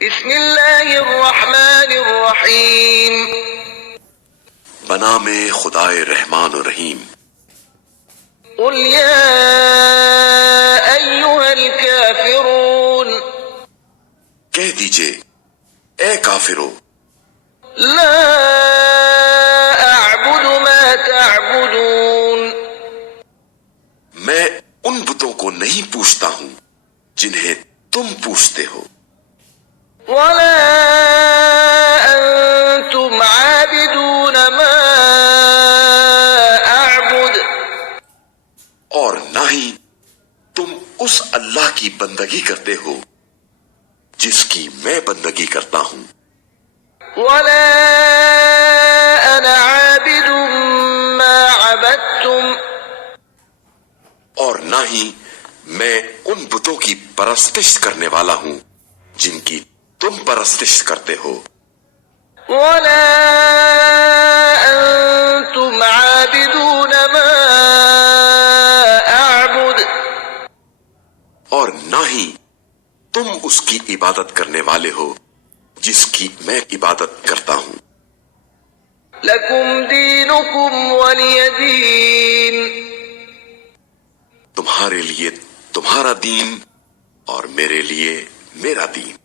بسم اللہ الرحمن الرحیم بنام خدائے رحمان و رحیم۔ قل یا ایہا الکافرون کہہ دیجئے اے کافرو، لا اعبد ما تعبدون میں ان بتوں کو نہیں پوچھتا ہوں جنہیں تم پوچھتے ہو، ولا انتم عابدون ما اعبد اور نہ ہی تم اس اللہ کی بندگی کرتے ہو جس کی میں بندگی کرتا ہوں، ولا انا عابد ما عبدتم اور نہ ہی میں ان بتوں کی پرستش کرنے والا ہوں جن کی تم پرستش کرتے ہو، ولا انتم عابدون ما اعبد اور نہ ہی تم اس کی عبادت کرنے والے ہو جس کی میں عبادت کرتا ہوں۔ لکم دینکم ولی دین تمہارے لیے تمہارا دین اور میرے لیے میرا دین۔